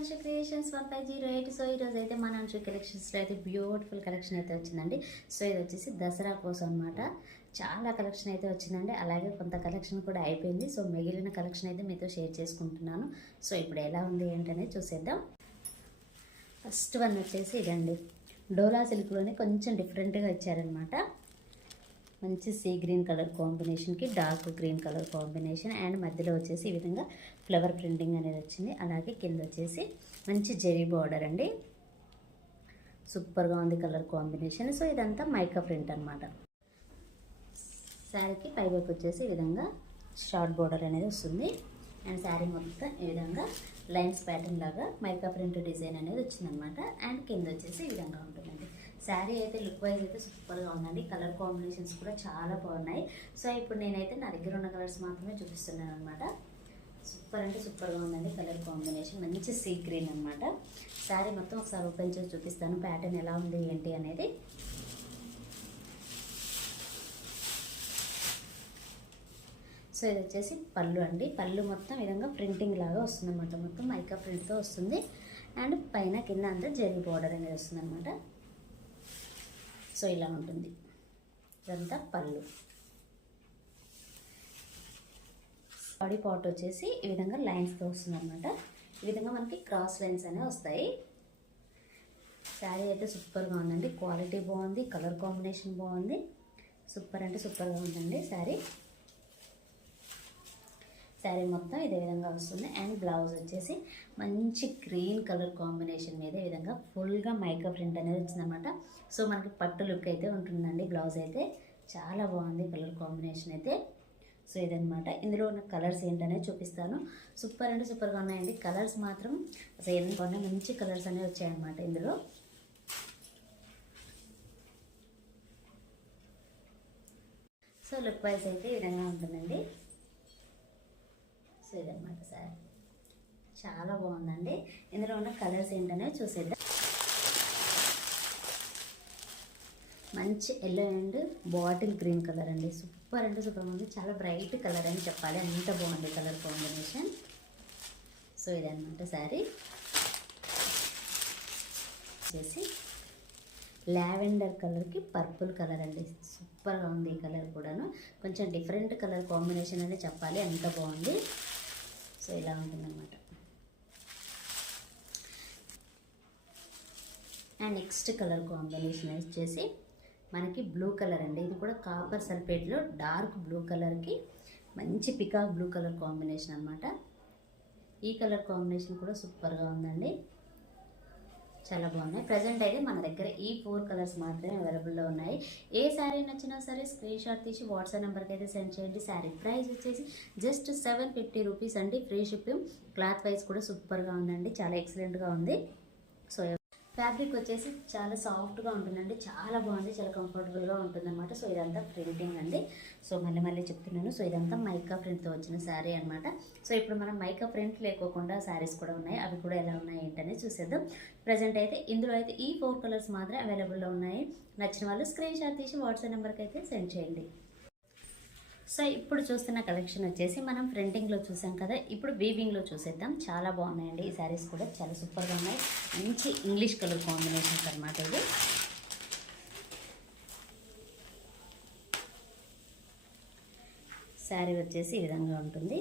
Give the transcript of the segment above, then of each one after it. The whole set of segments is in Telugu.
అన్షు క్రియేషన్స్ 1508. సో ఈరోజు అయితే మన అన్షు కలెక్షన్స్లో అయితే బ్యూటిఫుల్ కలెక్షన్ అయితే వచ్చిందండి. సో ఇది వచ్చేసి దసరా కోసం అనమాట. చాలా కలెక్షన్ అయితే వచ్చిందండి. అలాగే కొంత కలెక్షన్ కూడా అయిపోయింది. సో మిగిలిన కలెక్షన్ అయితే మీతో షేర్ చేసుకుంటున్నాను. సో ఇప్పుడు ఎలా ఉంది ఏంటనేది చూసేద్దాం. ఫస్ట్ వన్ వచ్చేసి ఇదండి, డోలా సిల్క్లోనే కొంచెం డిఫరెంట్గా ఇచ్చారనమాట. మంచి సీ గ్రీన్ కలర్ కాంబినేషన్కి dark green colour combination and మధ్యలో వచ్చేసి ఈ విధంగా ఫ్లవర్ ప్రింటింగ్ అనేది వచ్చింది. అలాగే కింద వచ్చేసి మంచి జెరీ బార్డర్ అండి. సూపర్గా ఉంది కలర్ కాంబినేషన్. సో ఇదంతా మైకా ప్రింట్ అనమాట. శారీకి పైవైపు వచ్చేసి ఈ విధంగా షార్ట్ బార్డర్ అనేది వస్తుంది అండ్ శారీ మొత్తం ఈ విధంగా లైన్స్ ప్యాటర్న్ లాగా మైకా ప్రింట్ డిజైన్ అనేది వచ్చిందనమాట. అండ్ కింద వచ్చేసి ఈ విధంగా ఉంటుందండి. శారీ అయితే లుక్ వైజ్ అయితే సూపర్గా ఉందండి. కలర్ కాంబినేషన్స్ కూడా చాలా బాగున్నాయి. సో ఇప్పుడు నేనైతే నా దగ్గర ఉన్న కలర్స్ మాత్రమే చూపిస్తున్నాను అనమాట. సూపర్ అంటే సూపర్గా ఉందండి కలర్ కాంబినేషన్. మంచి సీ గ్రీన్ అనమాట. శారీ మొత్తం ఒకసారి ఓపెన్ చేసి చూపిస్తాను ప్యాటర్న్ ఎలా ఉంది ఏంటి అనేది. సో ఇది వచ్చేసి పళ్ళు అండి. పళ్ళు మొత్తం విధంగా ప్రింటింగ్ లాగా వస్తుంది అనమాట. మొత్తం మైకా ప్రింట్తో వస్తుంది అండ్ పైన కింద అంతా జెరీ బార్డర్ అనేది వస్తుంది అనమాట. సో ఇలా ఉంటుంది. ఇదంతా పళ్ళు. బాడీ పార్ట్ వచ్చేసి ఈ విధంగా లైన్స్తో వస్తుంది అనమాట. ఈ విధంగా మనకి క్రాస్ లైన్స్ అనేవి వస్తాయి. శారీ అయితే సూపర్గా ఉందండి. క్వాలిటీ బాగుంది, కలర్ కాంబినేషన్ బాగుంది. సూపర్ అంటే సూపర్గా ఉందండి శారీ. శారీ మొత్తం ఇదే విధంగా వస్తుంది అండ్ బ్లౌజ్ వచ్చేసి మంచి గ్రీన్ కలర్ కాంబినేషన్ మీద ఈ విధంగా ఫుల్గా మైకా ప్రింట్ అనేది వచ్చిందనమాట. సో మనకి పట్టు లుక్ అయితే ఉంటుందండి. బ్లౌజ్ అయితే చాలా బాగుంది కలర్ కాంబినేషన్ అయితే. సో ఇదనమాట. ఇందులో ఉన్న కలర్స్ ఏంటనేది చూపిస్తాను. సూపర్ అంటే సూపర్గా ఉన్నాయండి. కలర్స్ మాత్రం అసలు ఎంత బాగున్నాయి, మంచి కలర్స్ అనేవి వచ్చాయన్నమాట ఇందులో. సో లుక్ వైజ్ అయితే ఈ విధంగా ఉంటుందండి. సో ఇదనమాట సార్, చాలా బాగుందండి. ఇందులో ఉన్న కలర్స్ ఏంటనే చూసేద్దాం. మంచి yellow and bottle green colour అండి. సూపర్ అంటే సూపర్ ఉంది. చాలా బ్రైట్ కలర్ అని చెప్పాలి, అంత బాగుంది కలర్ కాంబినేషన్. సో ఇదనమాట శారీ. వచ్చేసి లావెండర్ కలర్కి పర్పుల్ కలర్ అండి. సూపర్గా ఉంది ఈ కలర్ కూడాను. కొంచెం డిఫరెంట్ కలర్ కాంబినేషన్ అని చెప్పాలి, అంత బాగుంది. సో ఇలా ఉంటుందన్నమాట. అండ్ నెక్స్ట్ కలర్ కాంబినేషన్ వచ్చేసి మనకి బ్లూ కలర్ అండి. ఇది కూడా కాపర్ సల్ఫేట్లో డార్క్ బ్లూ కలర్కి మంచి పికాక్ బ్లూ కలర్ కాంబినేషన్ అనమాట. ఈ కలర్ కాంబినేషన్ కూడా సూపర్గా ఉందండి, చాలా బాగున్నాయి. ప్రజెంట్ అయితే మన దగ్గర ఈ 4 కలర్స్ మాత్రమే అవైలబుల్లో ఉన్నాయి. ఏ శారీ నచ్చినా సరే స్క్రీన్ షాట్ తీసి వాట్సాప్ నెంబర్కి అయితే సెండ్ చేయండి. శారీ ప్రైస్ వచ్చేసి జస్ట్ 750 రూపీస్ అండి. Free shipping. క్లాత్ వైజ్ కూడా సూపర్గా ఉందండి, చాలా ఎక్సలెంట్గా ఉంది. సో ఫ్యాబ్రిక్ వచ్చేసి చాలా సాఫ్ట్గా ఉంటుందండి, చాలా బాగుంది, చాలా కంఫర్టబుల్గా ఉంటుందన్నమాట. సో ఇదంతా ప్రింటింగ్ అండి. సో మళ్ళీ చెప్తున్నాను. సో ఇదంతా మైకా ప్రింట్తో వచ్చిన శారీ అనమాట. సో ఇప్పుడు మనం మైకా ప్రింట్ లేకోకుండా శారీస్ కూడా ఉన్నాయి. అవి కూడా ఎలా ఉన్నాయి ఏంటనేది చూసేద్దాం. ప్రజెంట్ అయితే ఇందులో అయితే ఈ 4 కలర్స్ మాత్రమే అవైలబుల్లో ఉన్నాయి. నచ్చిన వాళ్ళు స్క్రీన్ షాట్ తీసి వాట్సాప్ నెంబర్కి అయితే సెండ్ చేయండి. సో ఇప్పుడు చూస్తున్న కలెక్షన్ వచ్చేసి మనం ప్రింటింగ్లో చూసాం కదా, ఇప్పుడు వీవింగ్లో చూసేద్దాం. చాలా బాగున్నాయండి ఈ శారీస్ కూడా, చాలా సూపర్గా ఉన్నాయి. మంచి ఇంగ్లీష్ కలర్ కాంబినేషన్స్ అనమాట ఇది. శారీ వచ్చేసి ఈ విధంగా ఉంటుంది.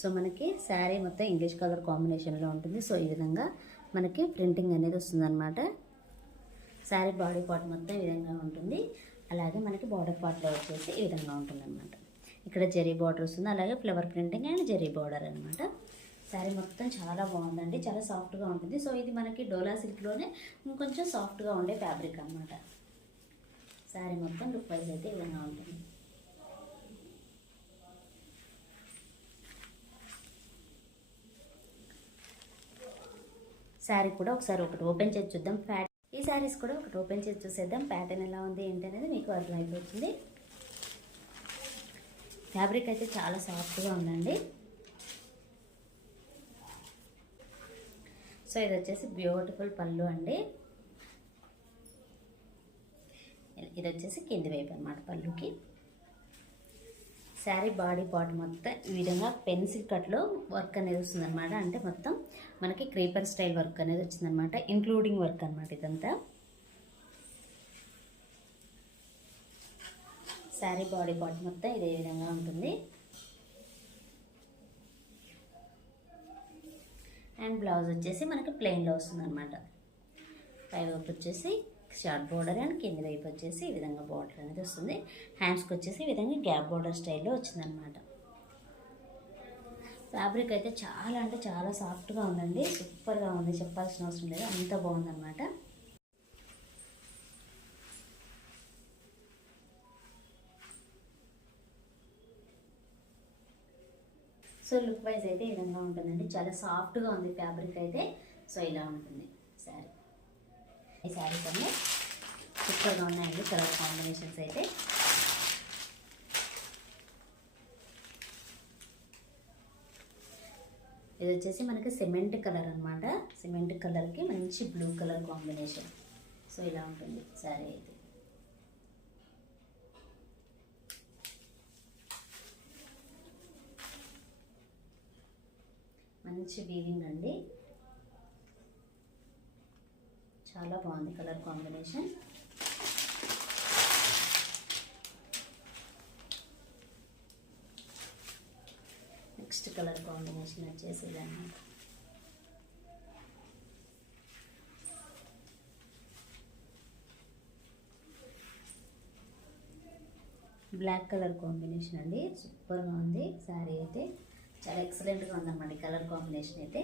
సో మనకి శారీ మొత్తం ఇంగ్లీష్ కలర్ కాంబినేషన్లో ఉంటుంది. సో ఈ విధంగా మనకి ప్రింటింగ్ అనేది వస్తుందన్నమాట. శారీ బాడీ పార్ట్ మొత్తం ఈ విధంగా ఉంటుంది. అలాగే మనకి బార్డర్ పార్ట్లో వచ్చేసి ఈ విధంగా ఉంటుందన్నమాట. ఇక్కడ జెరీ బార్డర్ వస్తుంది, అలాగే flower printing and zari border అనమాట. శారీ మొత్తం చాలా బాగుందండి, చాలా సాఫ్ట్గా ఉంటుంది. సో ఇది మనకి డోలా సిల్క్లోనే ఇంకొంచెం సాఫ్ట్గా ఉండే ఫ్యాబ్రిక్ అనమాట. శారీ మొత్తం లుక్ వైజ్ అయితే ఈ విధంగా ఉంటుంది. శారీ కూడా ఒకసారి ఓపెన్ చేసి చూద్దాం. ఈ శారీస్ కూడా ఒకటి ఓపెన్ చేసి చూసేద్దాం. ప్యాటర్న్ ఎలా ఉంది ఏంటి అనేది మీకు అర్థమైపోతుంది. ఫ్యాబ్రిక్ అయితే చాలా సాఫ్ట్గా ఉందండి. సో ఇది వచ్చేసి బ్యూటిఫుల్ పళ్ళు అండి. ఇది వచ్చేసి కింది వైపు అనమాట పళ్ళుకి. శారీ బాడీ పార్ట్ మొత్తం ఈ విధంగా పెన్సిల్ కట్లో వర్క్ అనేది వస్తుందన్నమాట. అంటే మొత్తం మనకి క్రీపర్ స్టైల్ వర్క్ అనేది వచ్చిందనమాట, ఇంక్లూడింగ్ వర్క్ అనమాట ఇదంతా. శారీ బాడీ పార్ట్ మొత్తం ఇదే విధంగా ఉంటుంది. అండ్ బ్లౌజ్ వచ్చేసి మనకి ప్లెయిన్లో వస్తుందన్నమాట. పై వైపు వచ్చేసి షార్ట్ బోర్డర్ అండ్ కింది వైపు వచ్చేసి ఈ విధంగా బోర్డర్ అనేది వస్తుంది. హ్యాండ్స్కి వచ్చేసి ఈ విధంగా గ్యాప్ బోర్డర్ స్టైల్లో వచ్చిందనమాట. ఫ్యాబ్రిక్ అయితే చాలా అంటే చాలా సాఫ్ట్గా ఉందండి, సూపర్గా ఉంది, చెప్పాల్సిన అవసరం లేదు, అంత బాగుందన్నమాట. సో లుక్ వైజ్ అయితే ఈ విధంగా ఉంటుందండి, చాలా సాఫ్ట్గా ఉంది ఫ్యాబ్రిక్ అయితే. సో ఇలా ఉంటుంది శారీ. ఈ శారీస్ అన్నీ సూపర్గా ఉన్నాయండి, కలర్ కాంబినేషన్స్ అయితే. ఇది వచ్చేసి మనకి సిమెంట్ కలర్ అనమాట. సిమెంట్ కలర్కి మంచి బ్లూ కలర్ కాంబినేషన్. సో ఇలా ఉంటుంది శారీ అయితే. మంచి వీవింగ్ అండి, చాలా బాగుంది colour combination. Next colour combination వచ్చేసి ఇదన్నమాట. బ్లాక్ కలర్ కాంబినేషన్ అండి, సూపర్గా ఉంది శారీ అయితే, చాలా ఎక్సలెంట్గా ఉందన్నమాట ఈ కలర్ కాంబినేషన్ అయితే.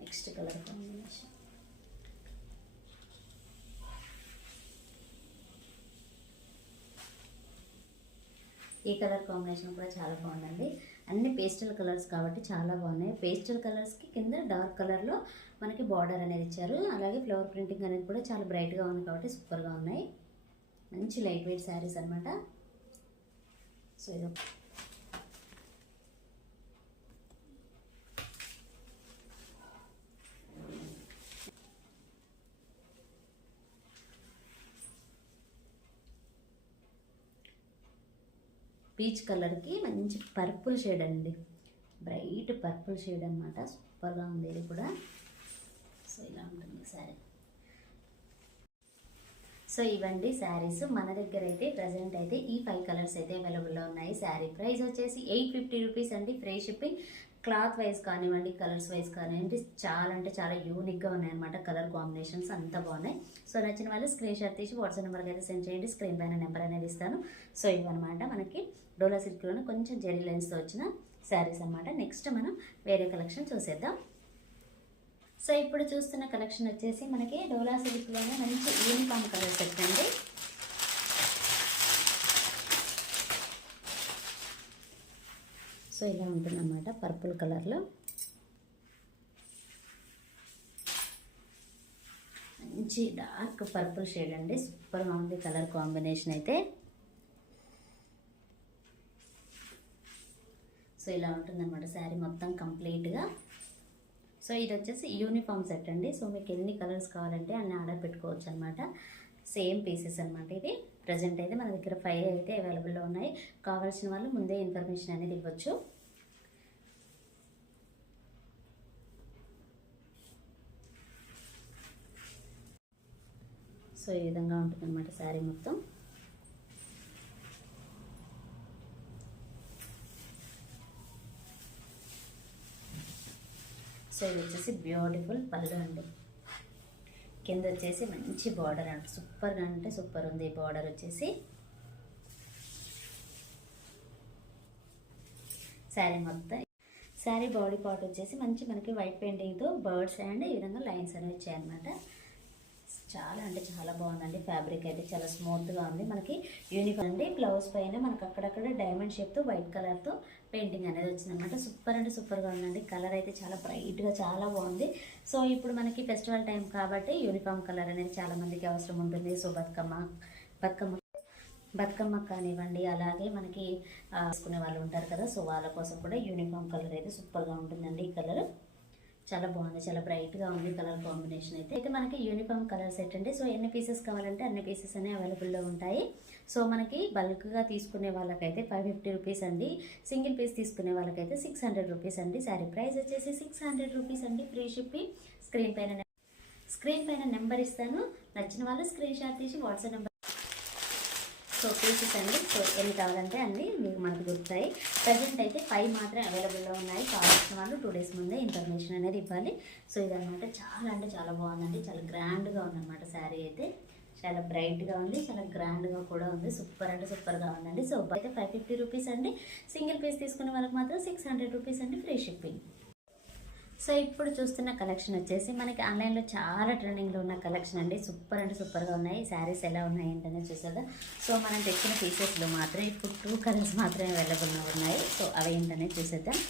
నెక్స్ట్ కలర్ కాంబినేషన్ ఈ కలర్ కాంబినేషన్ కూడా చాలా బాగుందండి. అన్ని పేస్టల్ కలర్స్ కాబట్టి చాలా బాగున్నాయి. పేస్టల్ కలర్స్కి కింద డార్క్ కలర్లో మనకి బార్డర్ అనేది ఇచ్చారు. అలాగే ఫ్లవర్ ప్రింటింగ్ అనేది కూడా చాలా బ్రైట్గా ఉంది కాబట్టి సూపర్గా ఉన్నాయి. మంచి లైట్ వెయిట్ శారీస్ అనమాట. సో ఇది పీచ్ కలర్కి మంచి పర్పుల్ షేడ్ అండి, బ్రైట్ పర్పుల్ షేడ్ అనమాట, సూపర్గా ఉంది ఇది కూడా. సో ఇలా ఉంటుంది శారీ. సో ఇవండి శారీస్ మన దగ్గర అయితే ప్రజెంట్ అయితే ఈ 5 కలర్స్ అయితే అవైలబుల్లో ఉన్నాయి. శారీ ప్రైస్ వచ్చేసి 850 రూపీస్ అండి, ఫ్రీ షిప్పింగ్. క్లాత్ వైజ్ కానివ్వండి, కలర్స్ వైజ్ కానివ్వండి, చాలా అంటే చాలా యూనిక్గా ఉన్నాయన్నమాట. కలర్ కాంబినేషన్స్ అంతా బాగున్నాయి. సో నచ్చిన వాళ్ళు స్క్రీన్ షాట్ తీసి వాట్సాప్ నెంబర్కి అయితే సెండ్ చేయండి, స్క్రీన్ పైన నెంబర్ అనేది ఇస్తాను. సో ఇవన్నమాట మనకి డోలా సిల్క్లోనే కొంచెం జెరీ లైన్స్తో వచ్చిన శారీస్ అనమాట. నెక్స్ట్ మనం వేరే కలెక్షన్ చూసేద్దాం. సో ఇప్పుడు చూస్తున్న కలెక్షన్ వచ్చేసి మనకి డోలా సిల్క్లోనే మంచి యూనిఫామ్ కలర్ సెట్ అండి. సో ఇలా ఉంటుందన్నమాట, పర్పుల్ కలర్లో మంచి డార్క్ పర్పుల్ షేడ్ అండి, సూపర్గా ఉంది కలర్ కాంబినేషన్ అయితే. సో ఇలా ఉంటుందన్నమాట శారీ మొత్తం కంప్లీట్గా. సో ఇది వచ్చేసి యూనిఫామ్ సెట్ అండి. సో మీకు ఎన్ని కలర్స్ కావాలంటే అన్ని ఆర్డర్ పెట్టుకోవచ్చు అనమాట. సేమ్ పీసెస్ అనమాట. ఇది ప్రజెంట్ అయితే మన దగ్గర 5 అయితే అవైలబుల్లో ఉన్నాయి. కావాల్సిన వాళ్ళు ముందే ఇన్ఫర్మేషన్ అనేది ఇవ్వచ్చు. సో ఈ విధంగా ఉంటుందన్నమాట శారీ మొత్తం. సో ఇది వచ్చేసి బ్యూటిఫుల్ పళ్ళు అండి. కింద వచ్చేసి మంచి బార్డర్ అంటే సూపర్గా అంటే సూపర్ ఉంది బార్డర్ వచ్చేసి. శారీ మొత్తం శారీ బాడీ పార్ట్ వచ్చేసి మంచి మనకి వైట్ పెయింటింగ్తో బర్డ్స్ అండ్ ఈ విధంగా లైన్స్ అనేవి వచ్చాయన్నమాట. చాలా అంటే చాలా బాగుందండి. ఫ్యాబ్రిక్ అయితే చాలా స్మూత్గా ఉంది. మనకి యూనిఫామ్ అండి. బ్లౌజ్ పైన మనకు అక్కడక్కడ డైమండ్ షేప్తో వైట్ కలర్తో పెయింటింగ్ అనేది వచ్చిందనమాట. సూపర్ అంటే సూపర్గా ఉందండి. కలర్ అయితే చాలా బ్రైట్గా చాలా బాగుంది. సో ఇప్పుడు మనకి ఫెస్టివల్ టైం కాబట్టి యూనిఫామ్ కలర్ అనేది చాలా మందికి అవసరం ఉంటుంది. సో బతుకమ్మ కానివ్వండి, అలాగే మనకి వేసుకునే వాళ్ళు ఉంటారు కదా, సో వాళ్ళ కోసం కూడా యూనిఫామ్ కలర్ అయితే సూపర్గా ఉంటుందండి ఈ కలర్. చాలా బాగుంది, చాలా బ్రైట్గా ఉంది కలర్ కాంబినేషన్ అయితే మనకి యూనిఫామ్ కలర్ సెట్ అండి. సో ఎన్ని పీసెస్ కావాలంటే అన్ని పీసెస్ అనేవి అవైలబుల్లో ఉంటాయి. సో మనకి బల్క్గా తీసుకునే వాళ్ళకైతే 550 రూపీస్ అండి. సింగిల్ పీస్ తీసుకునే వాళ్ళకైతే 600 రూపీస్ అండి. శారీ ప్రైస్ వచ్చేసి 600 రూపీస్ అండి. Free shipping. స్క్రీన్ పైన నెంబర్ ఇస్తాను, నచ్చిన వాళ్ళు స్క్రీన్ షాట్ తీసి వాట్సాప్ నెంబర్. సో పీసెస్ అండి. సో ఎన్ని కావాలంటే అన్నీ మీకు మనకు దొరుకుతాయి. ప్రజెంట్ అయితే 5 మాత్రమే అవైలబుల్లో ఉన్నాయి. కావాల్సిన వాళ్ళు 2 డేస్ ముందే ఇన్ఫర్మేషన్ అనేది ఇవ్వాలి. సో ఇదనమాట, చాలా అంటే చాలా బాగుందండి. చాలా గ్రాండ్గా ఉందన్నమాట శారీ అయితే. చాలా బ్రైట్గా ఉంది, చాలా గ్రాండ్గా కూడా ఉంది. సూపర్ అంటే సూపర్గా ఉందండి. సో అయితే 550 రూపీస్ అండి. సింగిల్ పీస్ తీసుకునే వాళ్ళకి మాత్రం 600 రూపీస్ అండి, ఫ్రీ షిప్పింగ్. సో ఇప్పుడు చూస్తున్న కలెక్షన్ వచ్చేసి మనకి ఆన్లైన్లో చాలా ట్రెండింగ్లో ఉన్న కలెక్షన్ అండి. సూపర్ అంటే సూపర్గా ఉన్నాయి. శారీస్ ఎలా ఉన్నాయి ఏంటనే చూసేదా. సో మనం తెచ్చిన పీసెస్లో మాత్రం ఇప్పుడు 2 కలర్స్ మాత్రమే అవైలబుల్గా ఉన్నాయి. సో అవి ఏంటనే చూసేద్దాం.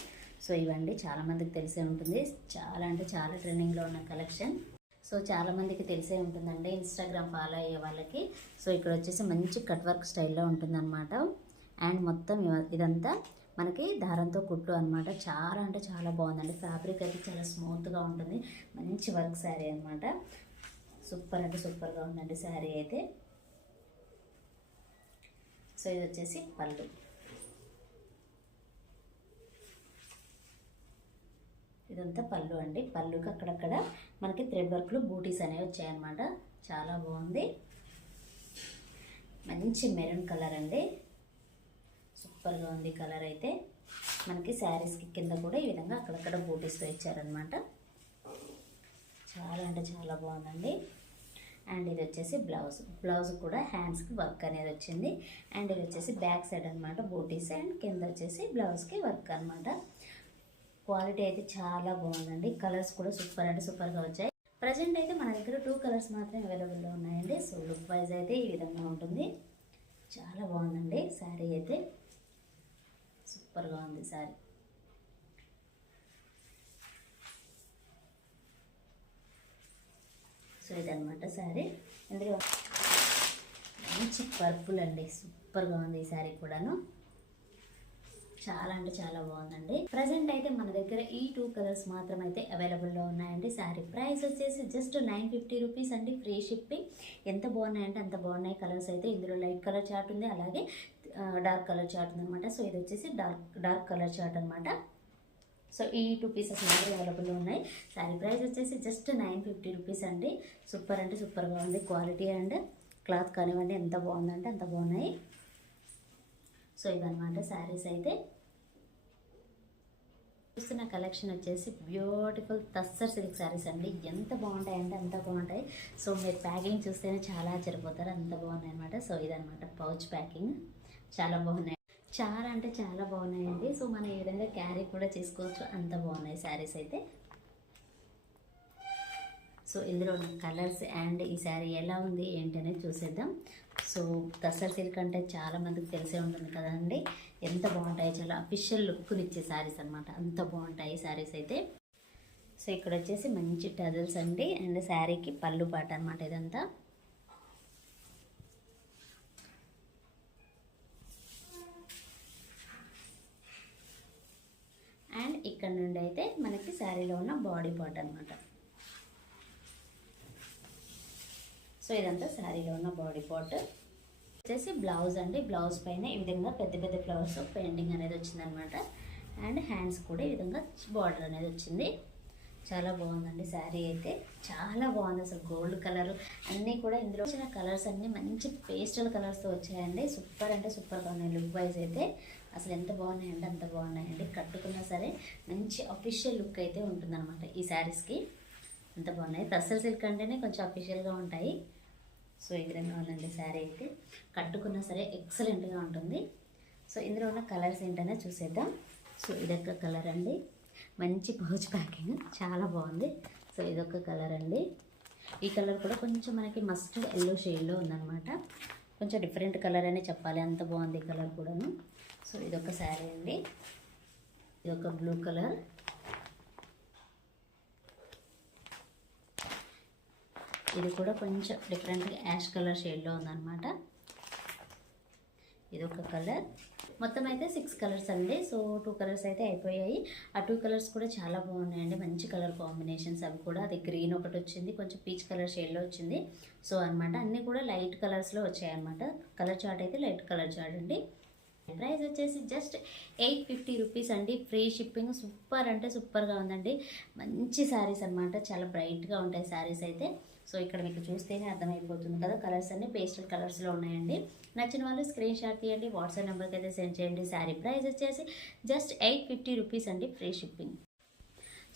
సో ఇవండి చాలామందికి తెలిసే ఉంటుంది, చాలా అంటే చాలా ట్రెండింగ్లో ఉన్న కలెక్షన్. సో చాలామందికి తెలిసే ఉంటుందండి ఇన్స్టాగ్రామ్ ఫాలో అయ్యే వాళ్ళకి. సో ఇక్కడ వచ్చేసి మంచి కట్ వర్క్ స్టైల్లో ఉంటుందన్నమాట. అండ్ మొత్తం ఇదంతా మనకి దారంతో కుట్టు అనమాట. చాలా అంటే చాలా బాగుందండి. ఫ్యాబ్రిక్ అయితే చాలా స్మూత్గా ఉంటుంది. మంచి వర్క్ శారీ అనమాట. సూపర్ అంటే సూపర్గా ఉందండి శారీ అయితే. సో ఇది వచ్చేసి పళ్ళు. ఇదంతా పళ్ళు అండి. పళ్ళుకి అక్కడక్కడ మనకి థ్రెడ్ వర్క్లో బూటీస్ అనేవి వచ్చాయన్నమాట. చాలా బాగుంది. మంచి మెరూన్ కలర్ అండి. సూపర్గా ఉంది కలర్ అయితే. మనకి శారీస్కి కింద కూడా ఈ విధంగా అక్కడక్కడ బూటీస్తో ఇచ్చారనమాట. చాలా అంటే చాలా బాగుందండి. అండ్ ఇది వచ్చేసి బ్లౌజ్ కూడా హ్యాండ్స్కి వర్క్ అనేది వచ్చింది. అండ్ ఇది వచ్చేసి బ్యాక్ సైడ్ అనమాట బూటీస్, అండ్ కింద వచ్చేసి బ్లౌజ్కి వర్క్ అనమాట. క్వాలిటీ అయితే చాలా బాగుందండి. కలర్స్ కూడా సూపర్ అంటే సూపర్గా వచ్చాయి. ప్రజెంట్ అయితే మన దగ్గర 2 కలర్స్ మాత్రమే అవైలబుల్లో ఉన్నాయండి. సో లుక్ వైజ్ అయితే ఈ విధంగా ఉంటుంది. చాలా బాగుందండి శారీ అయితే. సూపర్గా ఉంది శారీ. సో ఇదనమాట శారీ. ఇందులో మంచి పర్పుల్ అండి. సూపర్గా ఉంది ఈ శారీ కూడాను. చాలా అంటే చాలా బాగుందండి. ప్రజెంట్ అయితే మన దగ్గర ఈ 2 కలర్స్ మాత్రం అయితే అవైలబుల్లో ఉన్నాయండి. శారీ ప్రైస్ వచ్చేసి జస్ట్ 950 రూపీస్ అండి, ఫ్రీ షిప్పింగ్. ఎంత బాగున్నాయంటే అంత బాగున్నాయి కలర్స్ అయితే. ఇందులో లైట్ కలర్ చార్ట్ ఉంది, అలాగే డార్క్ కలర్ చార్ట్ ఉందన్నమాట. సో ఇది వచ్చేసి డార్క్ కలర్ చార్ట్ అనమాట. సో ఈ 2 పీసెస్ మాత్రం అవైలబుల్లో ఉన్నాయి. శారీ ప్రైస్ వచ్చేసి జస్ట్ 950 రూపీస్ అండి. సూపర్ అంటే సూపర్గా ఉంది. క్వాలిటీ అండ్ క్లాత్ కానివ్వండి ఎంత బాగుందంటే అంత బాగున్నాయి. సో ఇదనమాట శారీస్ అయితే. చూస్తున్న కలెక్షన్ వచ్చేసి బ్యూటిఫుల్ తస్సర్ సిల్క్ శారీస్ అండి. ఎంత బాగుంటాయి అంటే అంత బాగుంటాయి. సో మీరు ప్యాకింగ్ చూస్తేనే చాలా ఆశ్చర్యపోతారు, అంత బాగున్నాయి అనమాట. సో ఇదనమాట పౌచ్ ప్యాకింగ్. చాలా బాగున్నాయి, చాలా అంటే చాలా బాగున్నాయండి. సో మనం ఈ విధంగా క్యారీ కూడా చేసుకోవచ్చు, అంత బాగున్నాయి శారీస్ అయితే. సో ఇందులో ఉన్న కలర్స్ అండ్ ఈ శారీ ఎలా ఉంది ఏంటి అనేది చూసేద్దాం. సో తస్సర్ సిల్క్ అంటే చాలా మందికి తెలిసే ఉంటుంది కదండి. ఎంత బాగుంటాయి, చాలా అఫీషియల్ లుక్ని ఇచ్చే శారీస్ అనమాట. అంత బాగుంటాయి శారీస్ అయితే. సో ఇక్కడ వచ్చేసి మంచి టజల్స్ అండి. అండ్ శారీకి పళ్ళు పాట అనమాట ఇదంతా. అండ్ ఇక్కడ నుండి అయితే మనకి శారీలో ఉన్న బాడీ పార్ట్ అనమాట. సో ఇదంతా శారీలో ఉన్న బాడీ పార్ట్. వచ్చేసి బ్లౌజ్ అండి. బ్లౌజ్ పైన ఈ విధంగా పెద్ద పెద్ద ఫ్లవర్స్ పెయింటింగ్ అనేది వచ్చిందనమాట. అండ్ హ్యాండ్స్ కూడా ఈ విధంగా బార్డర్ అనేది వచ్చింది. చాలా బాగుందండి శారీ అయితే. చాలా బాగుంది అసలు. గోల్డ్ కలర్ అన్నీ కూడా ఇందులో వచ్చిన కలర్స్ అన్నీ మంచి పేస్టల్ కలర్స్తో వచ్చాయండి. సూపర్ అంటే సూపర్గా ఉన్నాయి. లుక్ వైజ్ అయితే అసలు ఎంత బాగున్నాయంటే అంత బాగున్నాయండి. కట్టుకున్నా సరే మంచి అఫీషియల్ లుక్ అయితే ఉంటుందన్నమాట ఈ శారీస్కి. అంత బాగున్నాయి. తస్సర్ సిల్క్ అంటేనే కొంచెం అఫీషియల్గా ఉంటాయి. సో ఈ విధంగా ఉందండి శారీ అయితే. కట్టుకున్నా సరే ఎక్సలెంట్గా ఉంటుంది. సో ఇందులో ఉన్న కలర్స్ ఏంటనే చూసేద్దాం. సో ఇదొక కలర్ అండి, మంచి పౌచ్ ప్యాకింగ్, చాలా బాగుంది. సో ఇదొక కలర్ అండి. ఈ కలర్ కూడా కొంచెం మనకి మస్టర్డ్ ఎల్లో షేడ్లో ఉందన్నమాట. కొంచెం డిఫరెంట్ కలర్ అనే చెప్పాలి, అంత బాగుంది ఈ కలర్ కూడాను. సో ఇదొక శారీ అండి. ఇదొక బ్లూ కలర్. ఇది కూడా కొంచెం డిఫరెంట్గా యాష్ కలర్ షేడ్లో ఉందన్నమాట. ఇదొక కలర్. మొత్తం అయితే 6 కలర్స్ అండి. సో 2 కలర్స్ అయితే అయిపోయాయి. ఆ 2 కలర్స్ కూడా చాలా బాగున్నాయండి. మంచి కలర్ కాంబినేషన్స్ అవి కూడా. అది గ్రీన్ ఒకటి వచ్చింది, కొంచెం పీచ్ కలర్ షేడ్లో వచ్చింది. సో అనమాట అన్నీ కూడా లైట్ కలర్స్లో వచ్చాయన్నమాట. కలర్ చార్ట్ అయితే లైట్ కలర్ చార్ట్ అండి. ప్రైస్ వచ్చేసి జస్ట్ 850 రూపీస్ అండి. Free shipping. సూపర్ అంటే సూపర్గా ఉందండి. మంచి శారీస్ అనమాట, చాలా బ్రైట్గా ఉంటాయి శారీస్ అయితే. సో ఇక్కడ మీకు చూస్తేనే అర్థమైపోతుంది కదా, కలర్స్ అన్ని పేస్టల్ కలర్స్లో ఉన్నాయండి. నచ్చిన వాళ్ళు స్క్రీన్ షాట్ తీయండి, వాట్సాప్ నెంబర్కి అయితే సెండ్ చేయండి. శారీ ప్రైస్ వచ్చేసి జస్ట్ 850 రూపీస్ అండి, ఫ్రీ షిప్పింగ్.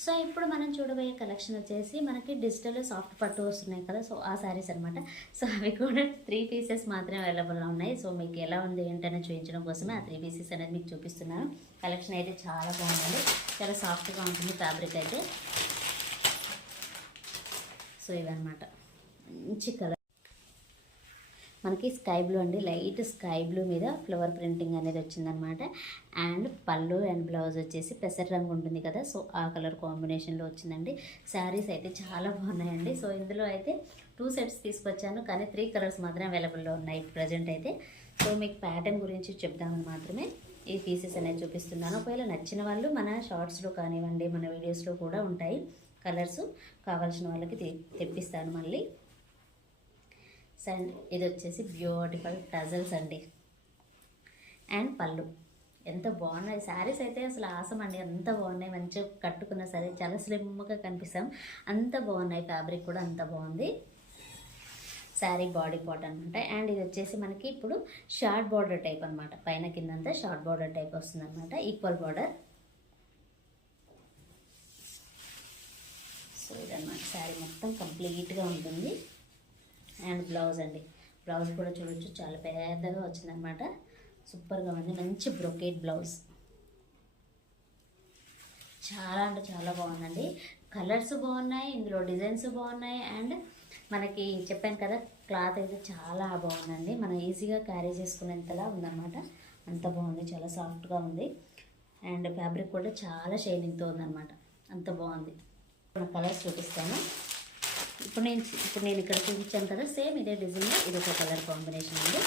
సో ఇప్పుడు మనం చూడబోయే కలెక్షన్ వచ్చేసి మనకి డిజిటల్ సాఫ్ట్ పట్టు వస్తున్నాయి కదా, సో ఆ శారీస్ అనమాట. సో అవి కూడా 3 పీసెస్ మాత్రమే అవైలబుల్గా ఉన్నాయి. సో మీకు ఎలా ఉంది ఏంటనే చూపించడం కోసమే ఆ 3 పీసెస్ అనేది మీకు చూపిస్తున్నాను. కలెక్షన్ అయితే చాలా బాగుంది, చాలా సాఫ్ట్గా ఉంటుంది ఫ్యాబ్రిక్ అయితే. సో ఇవన్నమాట మంచి కలర్, మనకి స్కై బ్లూ అండి, లైట్ స్కై బ్లూ మీద ఫ్లవర్ ప్రింటింగ్ అనేది వచ్చిందనమాట. అండ్ పళ్ళు అండ్ బ్లౌజ్ వచ్చేసి పెసర రంగు ఉంటుంది కదా, సో ఆ కలర్ కాంబినేషన్లో వచ్చిందండి. శారీస్ అయితే చాలా బాగున్నాయండి. సో ఇందులో అయితే 2 సెట్స్ తీసుకొచ్చాను, కానీ 3 కలర్స్ మాత్రమే అవైలబుల్లో ఉన్నాయి ప్రజెంట్ అయితే. సో మీకు ప్యాటర్న్ గురించి చెప్దామని మాత్రమే ఈ పీసెస్ అనేది చూపిస్తున్నాను. ఒకవేళ నచ్చిన వాళ్ళు మన షార్ట్స్లో కానివ్వండి, మన వీడియోస్లో కూడా ఉంటాయి కలర్స్. కావాల్సిన వాళ్ళకి తెప్పిస్తాను మళ్ళీ. అండ్ ఇది వచ్చేసి బ్యూటిఫుల్ టజల్స్ అండి. అండ్ పళ్ళు ఎంత బాగున్నాయి శారీస్ అయితే, అసలు ఆసం అండి, అంత బాగున్నాయి. మంచిగా కట్టుకున్న సరే చాలా స్లిమ్గా కనిపిస్తాం, అంత బాగున్నాయి. ఫ్యాబ్రిక్ కూడా అంత బాగుంది. శారీ బాడీ పార్ట్ అనమాట. అండ్ ఇది వచ్చేసి మనకి ఇప్పుడు షార్ట్ బార్డర్ టైప్ అనమాట, పైన కిందంతా షార్ట్ బార్డర్ టైప్ వస్తుంది అనమాట, ఈక్వల్ బార్డర్. సో ఇదన్నమాట శారీ మొత్తం కంప్లీట్గా ఉంటుంది. అండ్ బ్లౌజ్ అండి, బ్లౌజ్ కూడా చూడొచ్చు, చాలా పెద్దగా వచ్చిందనమాట. సూపర్గా ఉంది, మంచి బ్రొకేట్ బ్లౌజ్. చాలా అంటే చాలా బాగుందండి. కలర్స్ బాగున్నాయి, ఇందులో డిజైన్స్ బాగున్నాయి. అండ్ మనకి చెప్పాను కదా, క్లాత్ అయితే చాలా బాగుందండి. మనం ఈజీగా క్యారీ చేసుకునేంతలా ఉందన్నమాట, అంత బాగుంది, చాలా సాఫ్ట్గా ఉంది. అండ్ ఫ్యాబ్రిక్ కూడా చాలా షైనింగ్తో ఉందన్నమాట, అంత బాగుంది. కలర్స్ చూపిస్తాను. ఇప్పుడు నేను ఇక్కడ చూపించాను కదా, సేమ్ ఇదే డిజైన్, ఇది ఒక కలర్ కాంబినేషన్ అండి.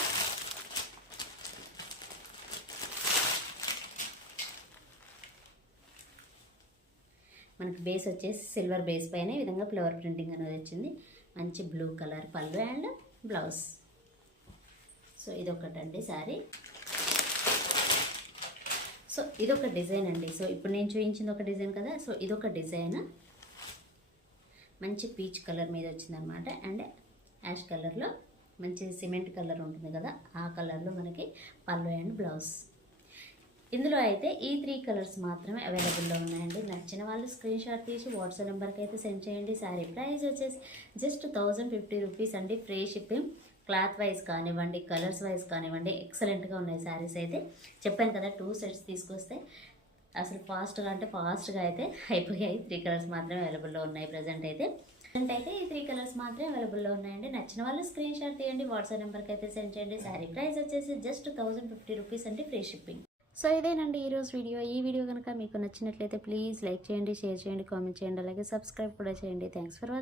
మనకి బేస్ వచ్చేసి సిల్వర్ బేస్ పైన ఈ విధంగా ఫ్లవర్ ప్రింటింగ్ అనేది వచ్చింది. మంచి బ్లూ కలర్ పళ్ళు అండ్ బ్లౌజ్. సో ఇదొకటండి శారీ. సో ఇదొక డిజైన్ అండి. సో ఇప్పుడు నేను చూపించింది ఒక డిజైన్ కదా, సో ఇదొక డిజైన్. మంచి పీచ్ కలర్ మీద వచ్చిందనమాట. అండ్ యాష్ కలర్లో మంచి సిమెంట్ కలర్ ఉంటుంది కదా, ఆ కలర్లో మనకి పళ్ళు అండ్ బ్లౌజ్. ఇందులో అయితే ఈ 3 కలర్స్ మాత్రమే అవైలబుల్లో ఉన్నాయండి. నచ్చిన వాళ్ళు స్క్రీన్ షాట్ తీసి వాట్సాప్ నెంబర్కి అయితే సెండ్ చేయండి. శారీ ప్రైస్ వచ్చేసి జస్ట్ 1050 రూపీస్ అండి, ఫ్రీ షిప్పింగ్. క్లాత్ వైజ్ కానివ్వండి, కలర్స్ వైజ్ కానివ్వండి, ఎక్సలెంట్గా ఉన్నాయి శారీస్ అయితే. చెప్పాను కదా, 2 సెట్స్ తీసుకొస్తే అసలు ఫాస్ట్గా అయితే అయిపోయాయి. 3 కలర్స్ మాత్రమే అవైలబుల్లో ఉన్నాయి ప్రజెంట్ అయితే. ఈ 3 కలర్స్ మాత్రమే అవైలబుల్లో ఉన్నాయండి. నచ్చిన వాళ్ళు స్క్రీన్ షాట్ తీయండి, వాట్సాప్ నెంబర్కి అయితే సెండ్ చేయండి. శారీ ప్రైస్ వచ్చేసి జస్ట్ 1050 రూపీస్ అండి, ఫ్రీ షిప్పింగ్. సో ఇదేనండి ఈరోజు వీడియో. ఈ వీడియో కనుక మీకు నచ్చినట్లయితే ప్లీజ్ లైక్ చేయండి, షేర్ చేయండి, కామెంట్ చేయండి, అలాగే సబ్స్క్రైబ్ కూడా చేయండి. Thanks for watching.